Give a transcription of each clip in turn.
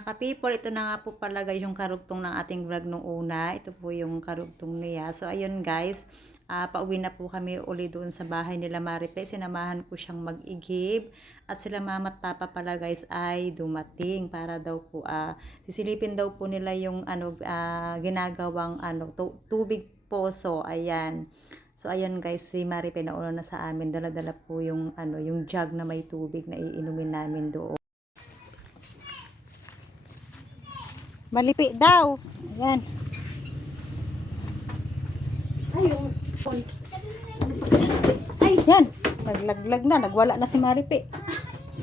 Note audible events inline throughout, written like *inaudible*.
mga ka-people, ito na nga po pala guys yung karugtong ng ating vlog nung una. Ito po yung karugtong niya. So ayun guys, ah pauwi na po kami uli doon sa bahay nila Maripe. Sinamahan ko siyang mag-igib. At sila mama at papa pala guys ay dumating para daw po ah sisilipin daw po nila yung ano ah, ginagawang ano tu- tubig poso. Ayan. So ayan guys, si Maripe nauna na sa amin. Dala-dala po yung ano yung jug na may tubig na iinumin namin doon. Malipi daw. Ayan. Ayun. Ay, yan. Naglaglag na. Nagwala na si Maripi.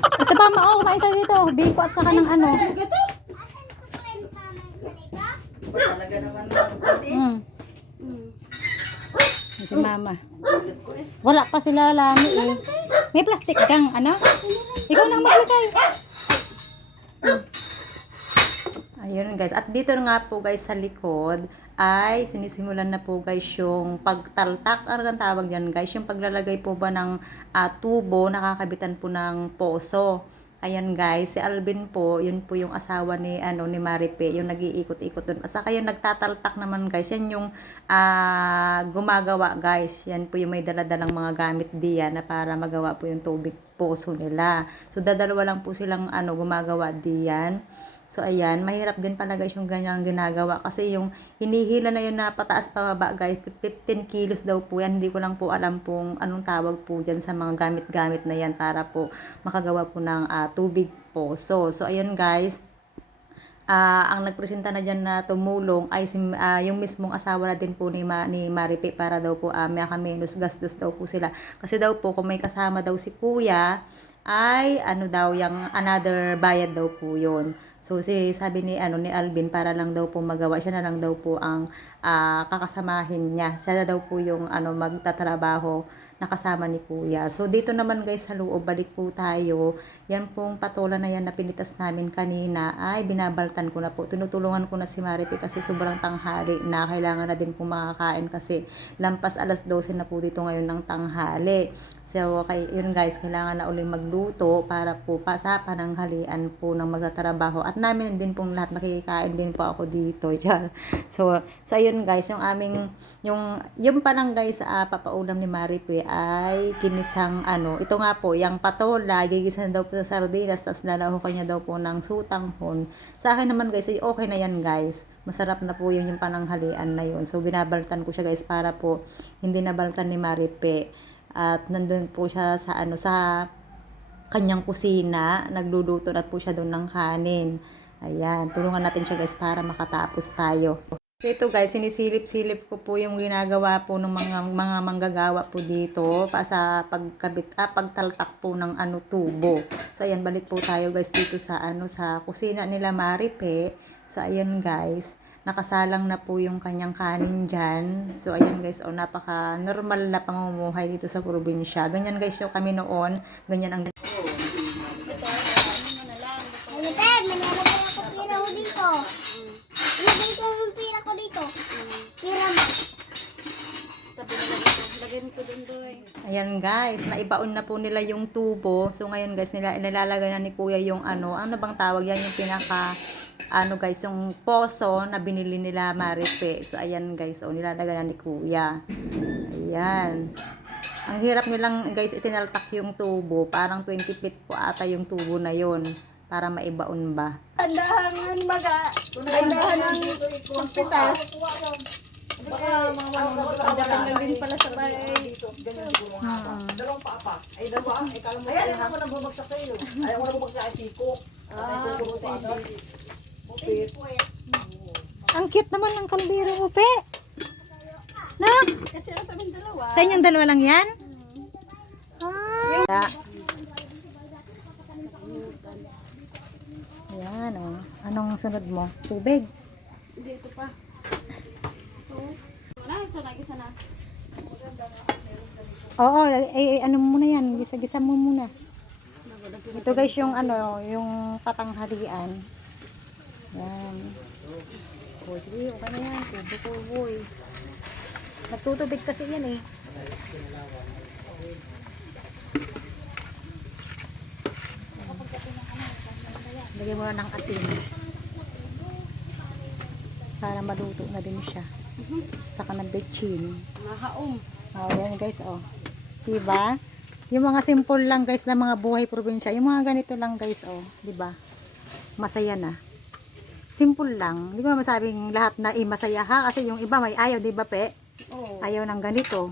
Ito ba, mao, kumain ka dito. Biko at saka ng ano. Talaga naman. Hmm. Si mama. Wala pa sila lami eh. May plastic kang ano? Ikaw nang maglagay. Hmm. Ayun guys. At dito nga po guys sa likod ay sinisimulan na po guys yung pagtaltak. Ano ang tawag dyan guys? Yung paglalagay po ba ng ah, tubo nakakabitan po ng poso. Ayan guys, si Alvin po, yun po yung asawa ni ano ni Maripe, yung nag-iikot-ikot doon. At saka yung nagtataltak naman guys, yan yung ah, gumagawa guys. Yan po yung may daladalang mga gamit diyan na para magawa po yung tubig poso nila. So dadalawa lang po silang ano gumagawa diyan. So ayan, mahirap din pala guys yung ganyang ginagawa kasi yung hinihila na yun na pataas pababa guys, 15 kilos daw po yan. Hindi ko lang po alam kung anong tawag po dyan sa mga gamit-gamit na yan para po makagawa po ng ah, tubig poso. So ayun guys, ah ang nagpresenta na dyan na tumulong ay si, ah, yung mismong asawa na din po ni, Ma, ni Maripe para daw po uh, menos gastos daw po sila. Kasi daw po kung may kasama daw si kuya ay ano daw yung another bayad daw po yun. So si sabi ni ano ni Alvin para lang daw po magawa siya na lang daw po ang ah, kakasamahin niya. Siya na daw po yung ano magtatrabaho nakasama ni Kuya. So dito naman guys sa loob balik po tayo. Yan pong patola na yan na pinitas namin kanina ay binabaltan ko na po. Tinutulungan ko na si Maripi kasi sobrang tanghali na kailangan na din po makakain kasi lampas alas 12 na po dito ngayon ng tanghali. So kay yun guys, kailangan na ulit magluto para po pa sa pananghalian po ng magtatrabaho at namin din pong lahat makikikain din po ako dito. Yan. So sa yun guys, yung aming yung yung pa lang guys uh, papaulam ni Maripi ay kinisang ano, ito nga po, yung patola, gigisan daw po sa sardinas, tapos lalahukan niya daw po ng sutanghon. Sa akin naman guys, ay okay na yan guys. Masarap na po yun yung pananghalian na yun. So binabaltan ko siya guys para po hindi nabaltan ni Maripe. At nandun po siya sa ano sa kanyang kusina, nagluluto na po siya doon ng kanin. Ayan, tulungan natin siya guys para makatapos tayo. So ito guys, sinisilip-silip ko po yung ginagawa po ng mga mga manggagawa po dito pa sa pagkabit ah, pagtaltak po ng ano tubo. So ayan, balik po tayo guys dito sa ano sa kusina nila Maripe. So ayan guys, nakasalang na po yung kanyang kanin dyan. So ayan guys, oh, napaka normal na pamumuhay dito sa probinsya. Ganyan guys yung kami noon, ganyan ang Ano Ted, manlalagay ako pira ko dito. Ilagay ko yung pira ko dito. Pira mo. Ayan guys, naibaon na po nila yung tubo. So ngayon guys, nila nilalagay na ni Kuya yung ano, ano bang tawag yan yung pinaka ano guys, yung poso na binili nila Maripe. So ayan guys, oh nilalagay na ni Kuya. Ayan. Ang hirap nilang guys itinaltak yung tubo. Parang 20 feet po ata yung tubo na yon para maibaon ba. Tandahan ng maga. Tandahan ng pagpitas. Baka mga lang din pala sa bahay. Dalawang papa. Ay, dalawa. Ay, kala mo. Ayan, ako na bumagsak sa'yo. Ay, ako na bumagsak sa siko. Ah. Ang cute naman ng kaldero mo, pe. Na? Kasi nasa amin dalawa. Sa inyong dalawa lang yan? Ah. Ayan, oh. Anong sunod mo? Tubig? Dito pa. Na, ito lagi sana. Oo, eh, eh, ano muna yan? Gisa-gisa mo muna. Ito guys yung ano, yung patanghalian. Yan. O, sige, okay na yan. Tubo-tubo eh. Nagtutubig kasi yan eh. Lagyan mo ng asin. Para maluto na din siya. Saka ng betchin. Mahaom. Oh, yan guys, oh. Diba? Yung mga simple lang guys na mga buhay probinsya. Yung mga ganito lang guys, oh. Diba? Masaya na. Simple lang. Hindi ko na masabing lahat na eh, masaya ha. Kasi yung iba may ayaw, diba pe? Oo. Ayaw ng ganito.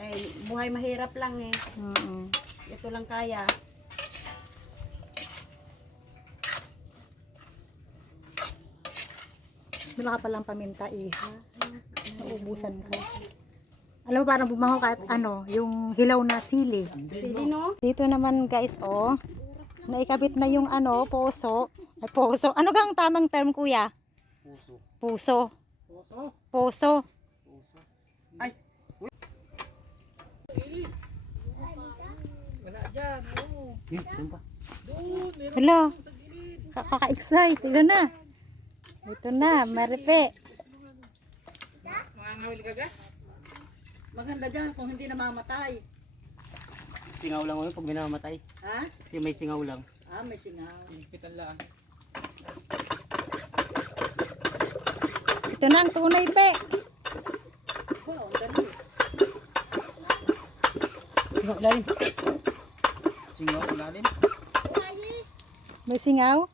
Eh, buhay mahirap lang eh. Mm-mm. Ito lang kaya. Wala ka palang paminta eh. ha? Naubusan ka. Alam mo parang bumango kahit ano, yung hilaw na sili. Sili no? Dito naman guys, oh. Naikabit na yung ano, poso. Ay, poso. Ano bang tamang term, kuya? Puso. Puso. Poso. Ay. Hello. Kakaka-excite. Ito na. Ito na, maripe. Maganda dyan kung hindi namamatay. Singaw lang yun pag minamatay. Ha? Kasi may singaw lang. Ah, may singaw. Ito na ang tunay, pe. Oo, ang dali. Singaw lalim. Singaw lalim. May singaw.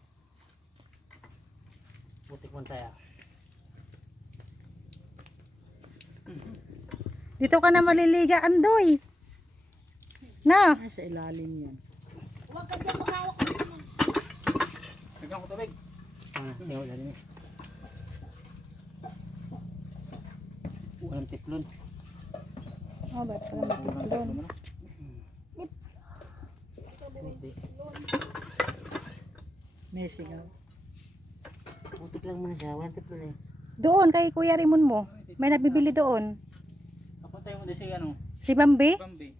Tayo. Dito ka na maliliga, Andoy. Na. Ay, sa ilalim yan. Nagkang ko tubig. Ah, singaw lalim. Walang tiplon. Oh, ba't pala matiklon? Putik. May singaw. Putik lang muna siya. Walang tiplon eh. Doon, kay Kuya Rimon mo. May nabibili doon. Kapag tayo mo din siya ano? Si Bambi. Bambi.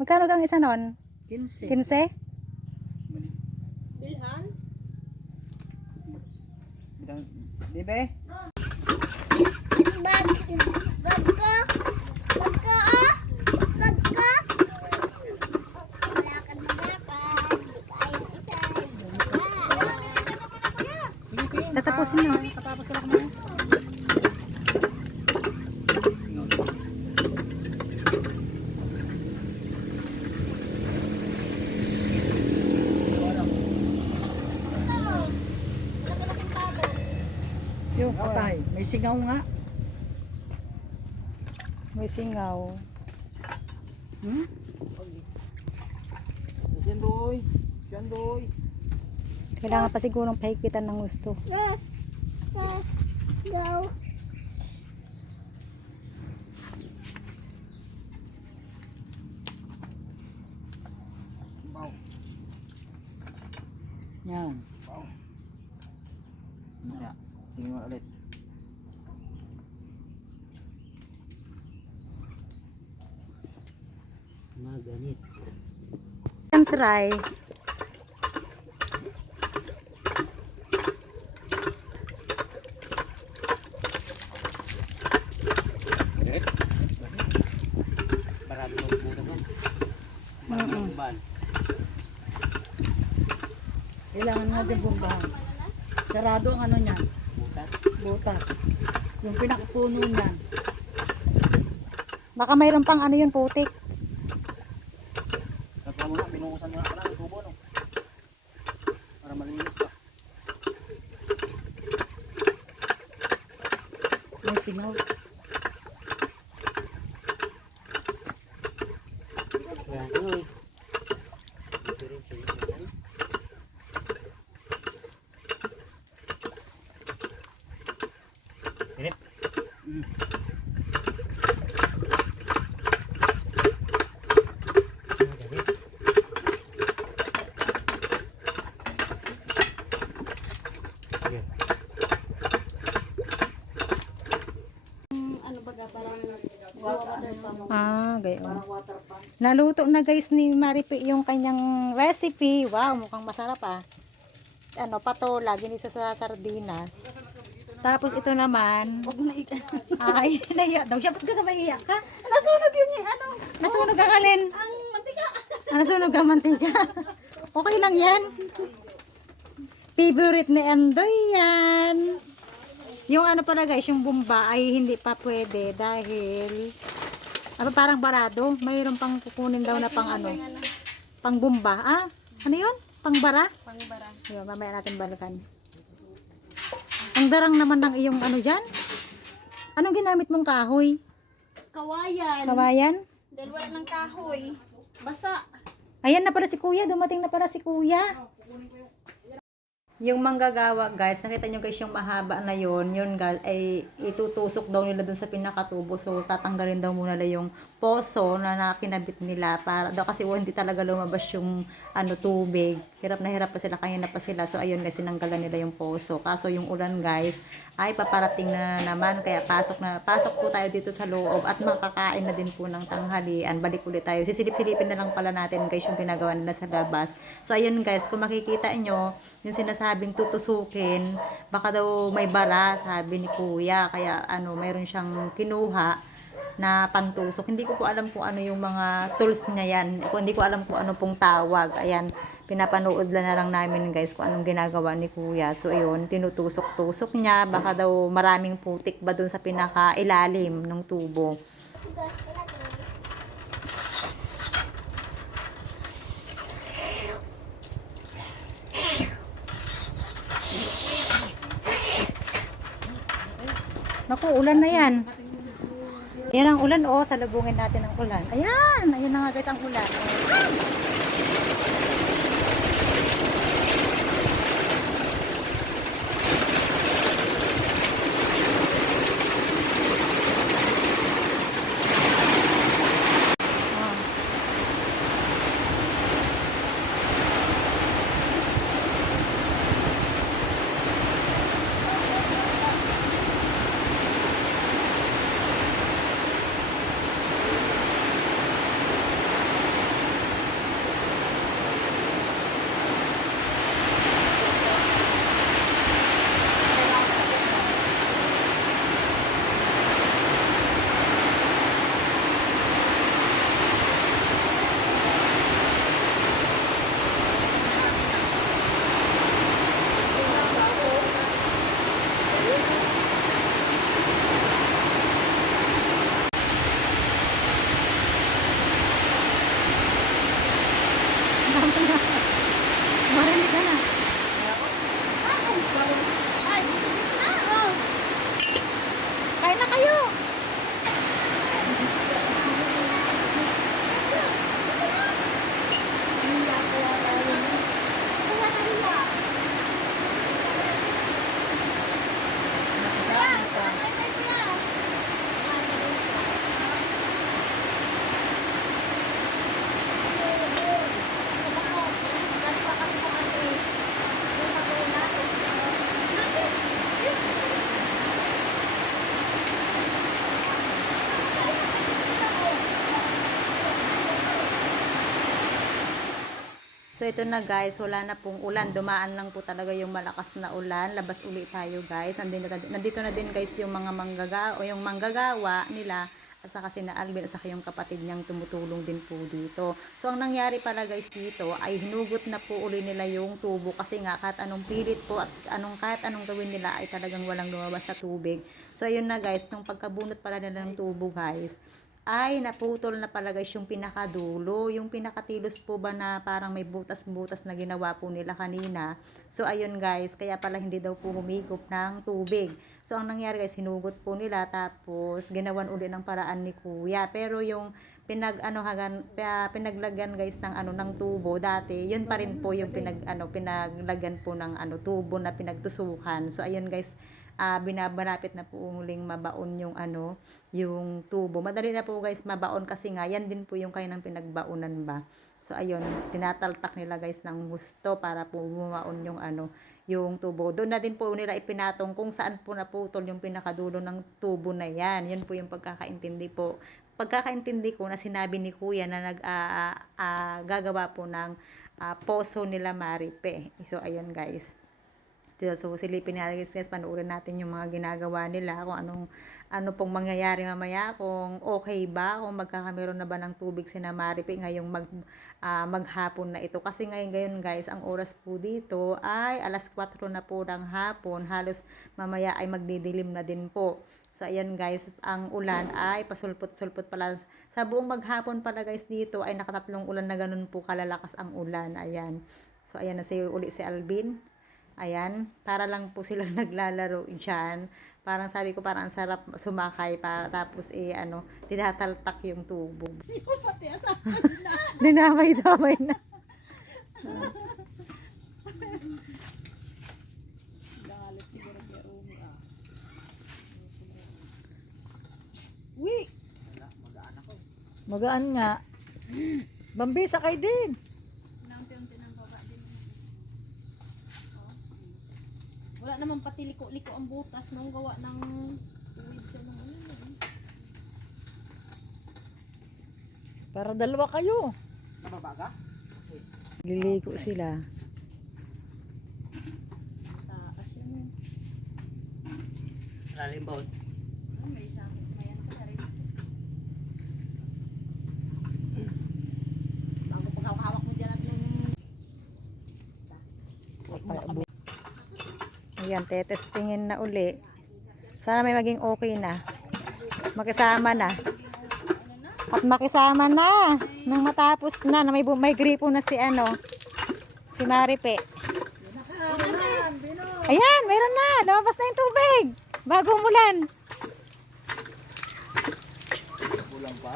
Magkano kang isa nun? 15. 15? Bilhan? Bibe? Bag, bag ka. Bag ka ah. Bag ka. Wala kang magapag. Di ka ayaw isa. Tatapusin na. Patay. May singaw nga. May singaw. Hmm? Siyan doy. Siyan doy. Kailangan pa sigurong pahigpitan ng gusto. Yes. Yes. Go. Magbuban. Kailangan nga din bumbahan. Sarado ang ano niyan. Butas. Butas. Yung pinakapuno niyan. Baka mayroon pang ano yun, putik. Tapos mo na, binuhusan mo na pala ng tubo, no? Para malinis pa. May singaw. Kaya ito eh. Ito rin siya yun. Init. Mm. Maganit. Okay. Ano ba parang water pa mo. Ah, gayon. Naluto na guys ni Maripi yung kanyang recipe. Wow, mukhang masarap ah. Ano, patola, ginisa sa sardinas. Tapos ito naman, Huwag na ay, *laughs* naiyak daw siya. Ba't ka maiyak ka? Nasunog yun yung ano. Nasunog ka kalin. Ang mantika. Ah, Nasunog ka mantika. Okay lang yan. Favorite ni Endoy yan. Yung ano pala guys, yung bumba ay hindi pa pwede dahil ano parang barado. Mayroon pang kukunin daw na pang ano. Pang bumba. Ah, ano yun? Pang bara? Pangbara. Yun, mamaya natin balikan. Ang darang naman ng iyong ano dyan? Anong ginamit mong kahoy? Kawayan. Kawayan? Dahil wala ng kahoy. Basa. Ayan na pala si kuya, dumating na pala si kuya. Yung manggagawa guys, nakita nyo guys yung mahaba na yon yun guys, ay itutusok daw nila dun sa pinakatubo. So, tatanggalin daw muna nila yung poso na nakinabit nila para daw kasi hindi talaga lumabas yung ano tubig. Hirap na hirap pa sila, kaya na pa sila. So, ayun guys, sinanggalan nila yung poso. Kaso yung ulan guys, ay paparating na naman. Kaya pasok na, pasok po tayo dito sa loob at makakain na din po ng tanghalian. Balik ulit tayo. Sisilip-silipin na lang pala natin guys yung ginagawa nila sa labas. So, ayun guys, kung makikita nyo, yung sinasabing tutusukin, baka daw may bara, sabi ni kuya. Kaya ano, mayroon siyang kinuha na pantusok. Hindi ko po alam kung ano yung mga tools niya yan. Hindi ko alam kung ano pong tawag. Ayan, pinapanood lang na lang namin guys kung anong ginagawa ni kuya. So ayun, tinutusok-tusok niya. Baka daw maraming putik ba dun sa pinaka-ilalim ng tubo. Naku, ulan na yan. Yan ang ulan, oh. Salubungin natin ang ulan. Ayan! Ayan na nga guys ang ulan. Ah. So ito na guys, wala na pong ulan. Dumaan lang po talaga yung malakas na ulan. Labas uli tayo guys. Nandito, na din guys yung mga manggagawa, o yung manggagawa nila at saka si Alvin at saka yung kapatid niyang tumutulong din po dito. So ang nangyari pala guys dito ay hinugot na po uli nila yung tubo kasi nga kahit anong pilit po at anong kahit anong gawin nila ay talagang walang lumabas sa tubig. So ayun na guys, nung pagkabunot pala nila ng tubo guys, ay naputol na pala guys yung pinakadulo. Yung pinakatilos po ba na parang may butas-butas na ginawa po nila kanina. So ayun guys, kaya pala hindi daw po humigop ng tubig. So ang nangyari guys, hinugot po nila tapos ginawan uli ng paraan ni kuya. Pero yung pinag ano hagan pinaglagyan guys ng ano ng tubo dati yun pa rin po yung pinag ano pinaglagyan po ng ano tubo na pinagtusukan so ayun guys ah binabanapit na po uling mabaon yung ano, yung tubo. Madali na po guys mabaon kasi nga yan din po yung kanilang pinagbaonan ba. So ayun, tinataltak nila guys ng gusto para po bumaon yung ano, yung tubo. Doon na din po nila ipinatong kung saan po naputol yung pinakadulo ng tubo na yan. Yan po yung pagkakaintindi po. Pagkakaintindi ko na sinabi ni Kuya na nag ah, ah, gagawa po ng ah, poso nila Maripe. So ayun guys So, silipin natin guys, panoorin natin yung mga ginagawa nila, kung anong, ano pong mangyayari mamaya, kung okay ba, kung magkakameron na ba ng tubig si na Maripe ngayong mag, ah, maghapon na ito. Kasi ngayon, ngayon guys, ang oras po dito ay alas 4 na po ng hapon, halos mamaya ay magdidilim na din po. So, ayan guys, ang ulan ay pasulpot-sulpot pala. Sa buong maghapon pala guys dito ay nakatatlong ulan na ganun po kalalakas ang ulan. Ayan. So, ayan na si uli si Alvin. Ayan, para lang po silang *laughs* naglalaro dyan. Parang sabi ko, parang ang sarap sumakay pa. Tapos, eh, ano, tinataltak yung tubo. *laughs* Pati. *laughs* Dinamay-damay na. Galit siguro kay Umi ah. Uy! Magaan nga. Bambi, sakay din. Wala naman pati liko-liko ang butas nung gawa ng tuwid siya ng ano. Para dalawa kayo. Nababaga? Liligo sila. Taas yun. Lalim ba? Ah, may isang, may ano ka rin. Bago pag hawak mo dyan at nung Ayan, tetestingin na uli. Sana may maging okay na. Makisama na. At makisama na. Nang matapos na, na may, may gripo na si ano, si Maripe. Ayan, meron na. Lumabas na yung tubig. Bago umulan. Kulang pa.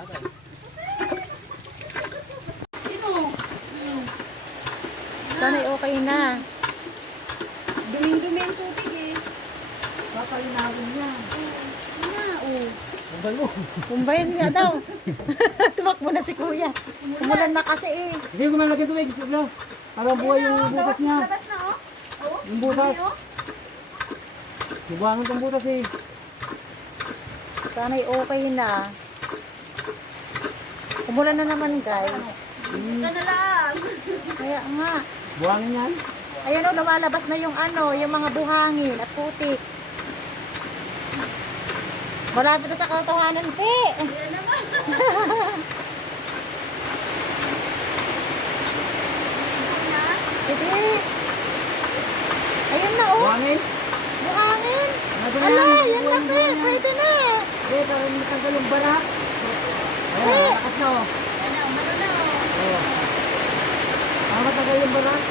Sana okay na. duming-dumi ang tubig eh. Papalinawin niya. Na, oh. Ang mo. Kumbayan nga daw. *laughs* Tumakbo na si kuya. Umulan na kasi eh. Hindi ko man lagyan tubig. Siglo. Para buhay yung butas niya. Labas na oh. Oh, Yung butas. oh. Buwangon tong butas eh. Sana'y okay na. Umulan na naman guys. Ika na lang. Kaya nga. Buwangin yan. Ayan o, lumalabas na yung ano, yung mga buhangin at putik. Malapit na sa katotohanan, pe. Yan naman. Ayun na oh, buhangin. Na Ala, yan? na pe, pwede na. Eh, para matanggal yung barak. Ayan, lakas na oh. Yan na, umano na oh. Oh. Para matanggal yung barak.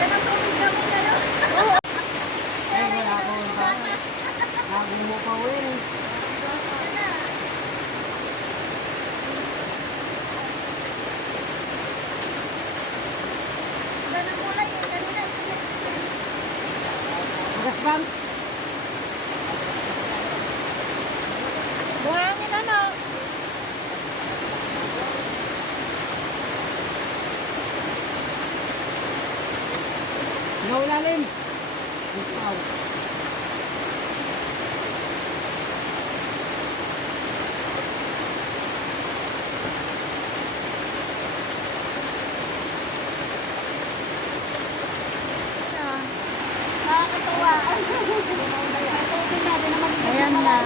Yan na mo na no? Eh, wala akong barak. Nagumo pa eh. Iba ng kulay eh. Kanina, ito na. Magaspan. Buhangin ano. Sinaw ilalim. Ikaw. Nakakatuwa. Ayan na.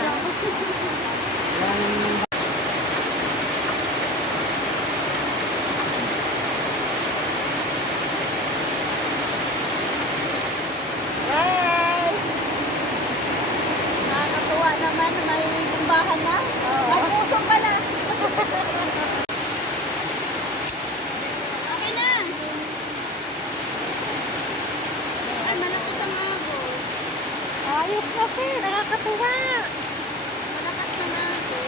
Guys! Nakakatuwa naman na may kumbahan na. May puso pala. okay na. Ay, malakas ang agos. Ayos na pe, nakakatuwa. Malakas na na ako.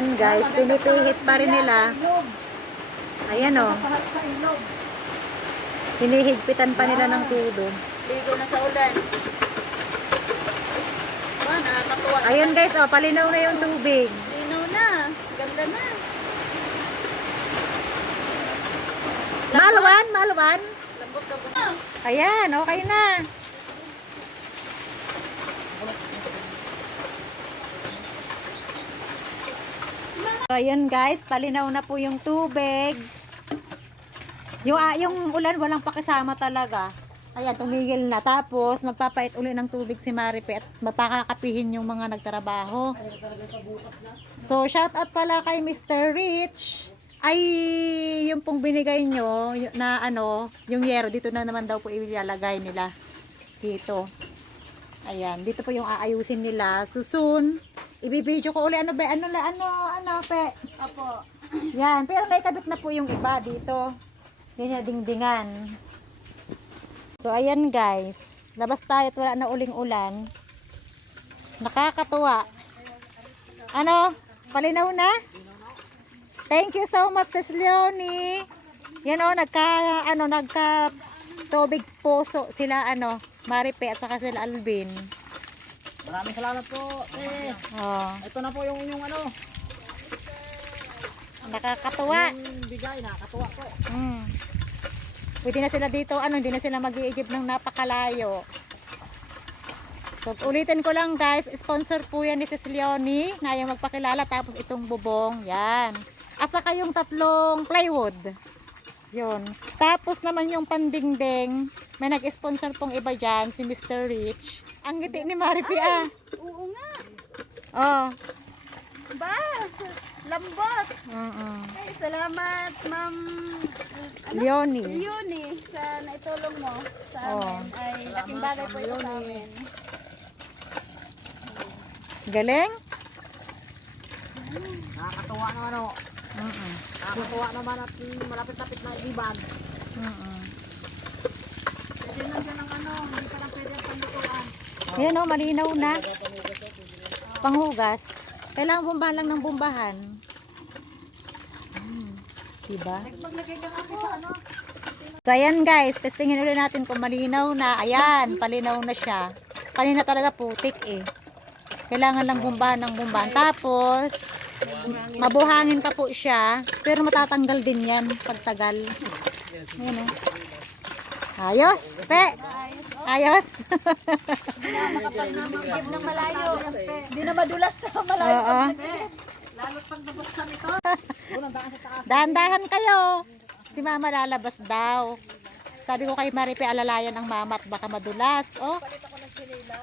Ayan guys, pinipihit pa rin nila. Ayan o. Hinihigpitan pa nila ng tudo. Ligo na sa ulan. Ayan guys, oh, palinaw na yung tubig. Linaw na. Ganda na. Na ba? Ayan, okay na. So, ayun guys, palinaw na po yung tubig. Yung, ah, yung ulan, walang pakisama talaga. Ayan, tumigil na. Tapos, magpapait uli ng tubig si Maripe at mapakakapihin yung mga nagtrabaho. So, shout out pala kay Mr. Rich. Ay, yung pong binigay nyo, na ano, yung yero, dito na naman daw po ilalagay nila. Dito. Ayan, dito po yung aayusin nila. So, soon, ibibidyo ko uli. Ano ba? Ano, na- ano, ano, pe? Opo. Yan, pero naikabit na po yung iba dito. Dinadingdingan. So, ayan guys. Labas tayo at wala na uling ulan. Nakakatuwa. Ano? Palinaw na? Thank you so much, Sis Leonie. Yan o, nagka, ano, nagka tubig puso sila, ano, Maripe at saka sila Alvin. Maraming salamat po. Eh, Oh, ito na po yung inyong ano, nakakatuwa. yung bigay na katuwa po. Mm. Pwede na sila dito, ano, hindi na sila mag-iigib ng napakalayo. So, ulitin ko lang guys, sponsor po yan ni Sis Leonie, na yung magpakilala, tapos itong bubong, yan. At saka yung tatlong plywood. Yun. Tapos naman yung pandingding, may nag-sponsor pong iba dyan, si Mr. Rich. Ang ngiti ni Maripi ah. Oo nga. Oh. Ba? Lambot. Mm-mm. Ay, salamat, ma'am Leonie. Yuni, sa naitulong mo sa Oo. amin. Ay, laking bagay po ito sa amin. Galing? Nakakatuwa naman ano. Mm-mm. Nakakatuwa naman at malapit-lapit na iban. Mm-mm. Pwede nandiyan ang ano, hindi ka lang pwede ang panlutuan. Yan o, malinaw na. Panghugas. Kailangan bumbahan lang ng bumbahan. Hmm. Diba? So, ayan guys. Testingin ulit natin kung malinaw na. Ayan, palinaw na siya. Kanina talaga putik eh. Kailangan lang bumbahan ng bumbahan. Tapos, mabuhangin pa po siya. Pero matatanggal din yan pagtagal. Ayan o. Ayos, pe. Ayos. Makapag ng malayo. Hindi na madulas sa malayo. Oo. Lalo't pag nabuksan ito. Dahan-dahan kayo. Si mama lalabas daw. Sabi ko kay Maripe, alalayan ang mama at baka madulas. Oh.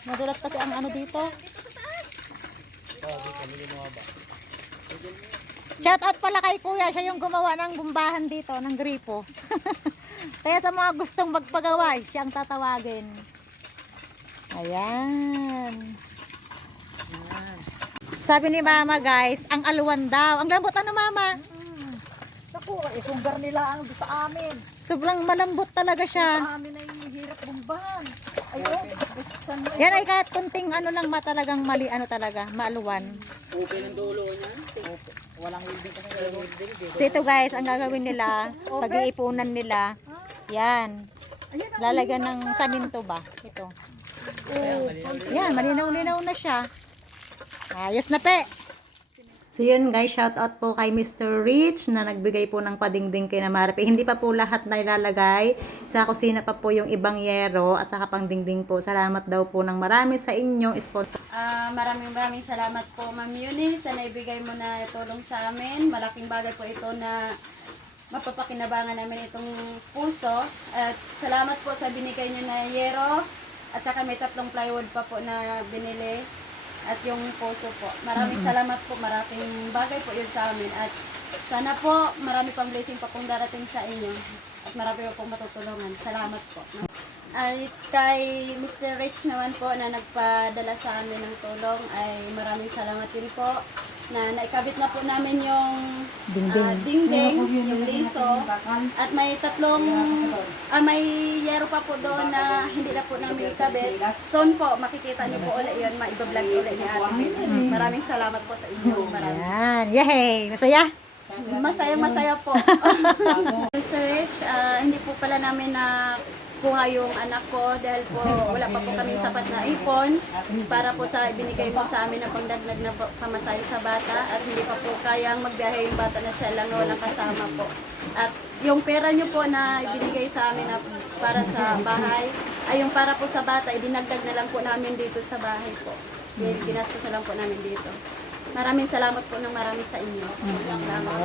Madulas kasi ang ano dito. Shout out pala kay kuya, siya yung gumawa ng bumbahan dito, ng gripo. *laughs* Kaya sa mga gustong magpagawa, siya ang tatawagin. Ayan. Sabi ni mama guys, ang alwan daw. Ang lambot ano mama? Naku, eh, sunggar nila ang sa amin. Sobrang malambot talaga siya. Sa amin ay hirap bumbahan. Ayun? Yan ay kahit kunting ano lang ma talagang mali ano talaga, maaluwan. Okay ng dulo niyan. Walang welding kasi welding. So ito guys, ang gagawin nila, pag-iipunan nila, yan. Lalagyan ng saminto ba? Ito. Yan, malinaw-linaw na siya. Ayos na pe. So yun guys, shout out po kay Mr. Rich na nagbigay po ng padingding kay na Maripe. Hindi pa po lahat na ilalagay. Sa kusina pa po yung ibang yero at saka pang dingding po. Salamat daw po ng marami sa inyong sponsor. Ah, maraming maraming salamat po Ma'am Yuni sa naibigay mo na tulong sa amin. Malaking bagay po ito na mapapakinabangan namin itong puso. At salamat po sa binigay niyo na yero. At saka may tatlong plywood pa po na binili. At yung puso po. Maraming salamat po. Maraming bagay po yun sa amin. At sana po marami pang blessing pa pong darating sa inyo. At marami po pong matutulungan. Salamat po. Ay kay Mr. Rich naman po na nagpadala sa amin ng tulong ay maraming salamat din po na naikabit na po namin yung ah, dingding, yung liso at may tatlong ah, may yero pa po doon na hindi na po namin ikabit. Soon po makikita niyo po ulit yun, maibablog ulit ni Ate. Maraming salamat po sa inyo. Maraming. Yan, yay! Masaya? Masaya, masaya po. *laughs* Mr. Rich, ah, hindi po pala namin na kuha yung anak ko dahil po wala pa po kami sapat na ipon para po sa ibinigay mo sa amin na pangdagdag na pamasahe sa bata at hindi pa po kayang magbiyahe yung bata na siya lang na walang kasama po. At yung pera nyo po na ibinigay sa amin na para sa bahay, ay yung para po sa bata, idinagdag na lang po namin dito sa bahay po. Ginastos na lang po namin dito. Maraming salamat po ng marami sa inyo. Salamat.